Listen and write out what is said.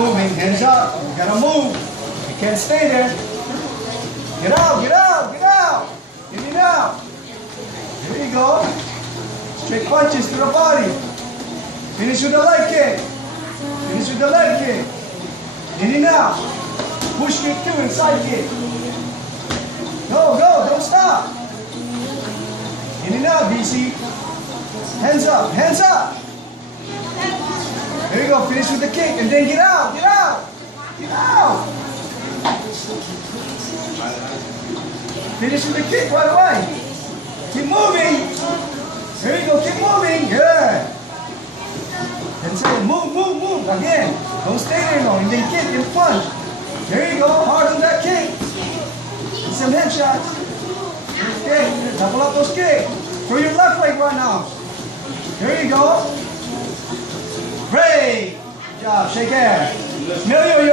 moving. Hands up. You gotta move. You can't stay there. Get out, get out, get out. Give me now. Here you go. Straight punches to the body. Finish with the leg kick. Finish with the leg kick. In and out. Push kick too and side kick. Go, go, don't stop. In and out, BC. Hands up, hands up. There you go, finish with the kick and then get out, get out. Get out. Finish with the kick right away. Keep moving. There you go, keep moving. Good. And say, move, move, move. Again. Don't stay there long. And then kick and punch. There you go. Hard on that kick. And some headshots. Okay. Double up those kicks. Throw your left leg right now. There you go. Great. Good job. Shake hands. Emilio, you're